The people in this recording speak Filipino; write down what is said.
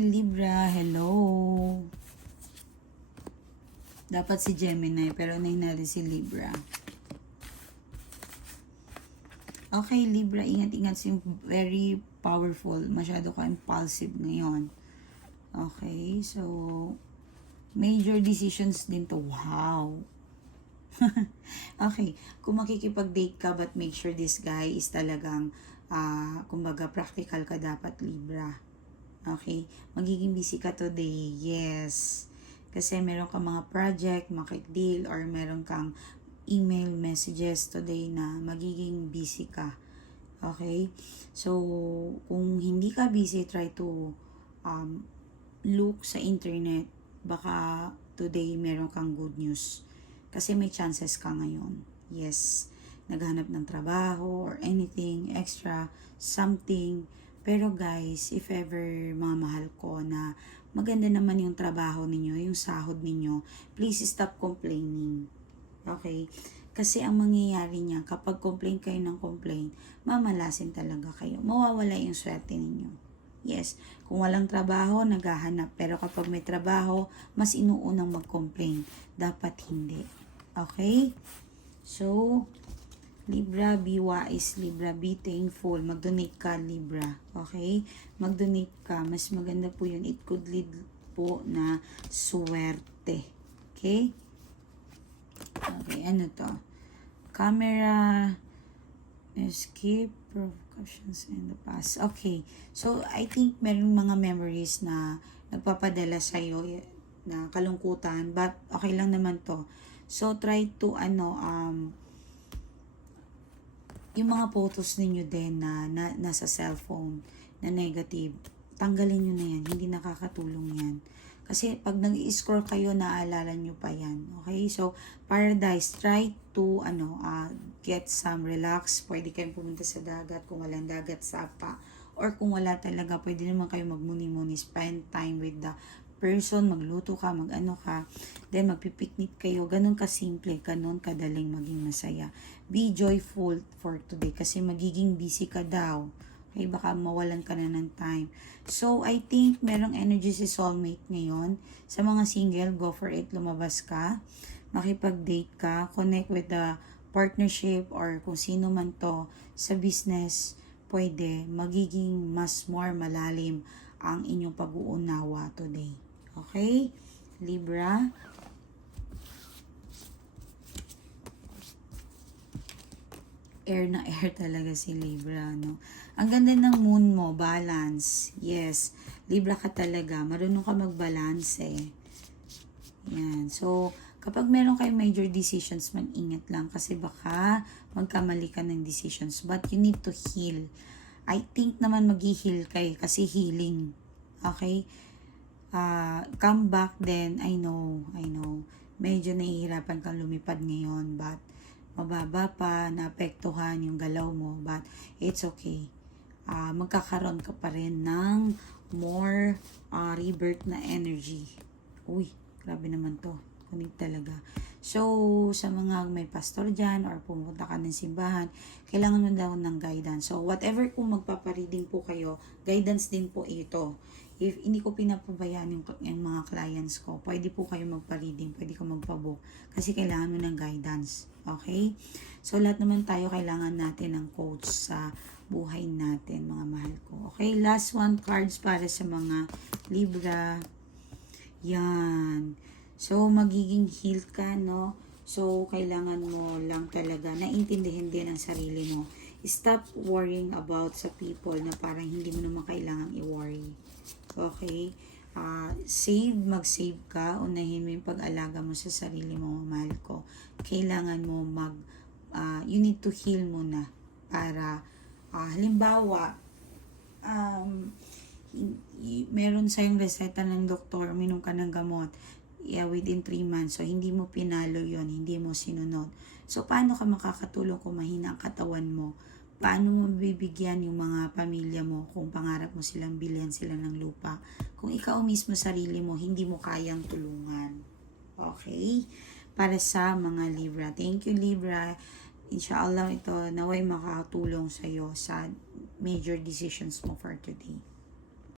Libra, hello. Dapat si Gemini, pero nahin natin si Libra. Okay, Libra, ingat-ingat very powerful. Masyado ka impulsive ngayon. Okay, so major decisions din to. Wow. okay, kung makikipag-date ka but make sure this guy is talagang ah kumbaga practical ka dapat Libra. Okay, magiging busy ka today. Yes. Kasi meron kang mga project, market deal, or meron kang email messages today na magiging busy ka. Okay? So, kung hindi ka busy, try to um, look sa internet. Baka today meron kang good news. Kasi may chances ka ngayon. Yes. Naghanap ng trabaho or anything extra, something. Pero guys, if ever mga mahal ko na maganda naman yung trabaho ninyo, yung sahod ninyo, please stop complaining. Okay? Kasi ang mangyayari niya, kapag complain kayo ng complain, mamalasin talaga kayo. Mawawala yung swerte ninyo. Yes, kung walang trabaho, naghahanap. Pero kapag may trabaho, mas inuunang mag-complain. Dapat hindi. Okay? So, Libra, be wise, Libra, be thankful. Mag-donate ka, Libra. Okay? Mag-donate ka. Mas maganda po yun. It could lead po na swerte. Okay? Okay, ano to? Camera, escape, provocations in the past. Okay. So, I think meron mga memories na nagpapadala sa'yo eh, na kalungkutan. But, okay lang naman to. So, try to, ano, um, yung mga photos ninyo din na, na nasa cellphone na negative, tanggalin nyo na yan. Hindi nakakatulong yan. Kasi pag nag-scroll kayo, naaalala nyo pa yan. Okay? So, paradise, try to, ano, uh, get some relax. Pwede kayong pumunta sa dagat kung walang dagat sa apa. Or kung wala talaga, pwede naman kayo magmuni-muni, spend time with the person, magluto ka, mag-ano ka, then magpipiknik kayo, ganun ka-simple, ganun kadaling maging masaya. Be joyful for today kasi magiging busy ka daw. Okay, baka mawalan ka na ng time. So, I think merong energy si soulmate ngayon. Sa mga single, go for it, lumabas ka, makipag-date ka, connect with the partnership or kung sino man to sa business, pwede, magiging mas more malalim ang inyong pag-uunawa today. Okay? Libra. Air na air talaga si Libra, no? Ang ganda ng moon mo, balance. Yes. Libra ka talaga. Marunong ka mag-balance, eh. Yan. So, kapag meron kayong major decisions, mag-ingat lang kasi baka magkamali ka ng decisions. But you need to heal. I think naman mag-heal kayo kasi healing. Okay? uh, come back then, I know, I know, medyo nahihirapan kang lumipad ngayon, but mababa pa, naapektuhan yung galaw mo, but it's okay. Uh, magkakaroon ka pa rin ng more uh, rebirth na energy. Uy, grabe naman to. Kunig talaga. So, sa mga may pastor dyan or pumunta ka ng simbahan, kailangan mo daw ng guidance. So, whatever kung magpapareading po kayo, guidance din po ito if hindi ko pinapabayaan yung, yung mga clients ko, pwede po kayo magpa-reading, pwede ko magpa-book kasi kailangan mo ng guidance. Okay? So, lahat naman tayo kailangan natin ng coach sa buhay natin, mga mahal ko. Okay? Last one cards para sa mga Libra. Yan. So, magiging healed ka, no? So, kailangan mo lang talaga naintindihin din ang sarili mo. Stop worrying about sa people na parang hindi mo naman kailangang i-worry. Okay? Uh, save, mag-save ka. Unahin mo yung pag-alaga mo sa sarili mo, mahal ko. Kailangan mo mag, uh, you need to heal muna. Para, uh, halimbawa, um, meron sa yung reseta ng doktor, minum ka ng gamot, yeah, within 3 months. So, hindi mo pinalo yon hindi mo sinunod. So, paano ka makakatulong kung mahina ang katawan mo? paano mo bibigyan yung mga pamilya mo kung pangarap mo silang bilhan sila ng lupa. Kung ikaw mismo sarili mo, hindi mo kayang tulungan. Okay? Para sa mga Libra. Thank you, Libra. Inshallah, ito naway makatulong sa'yo sa major decisions mo for today.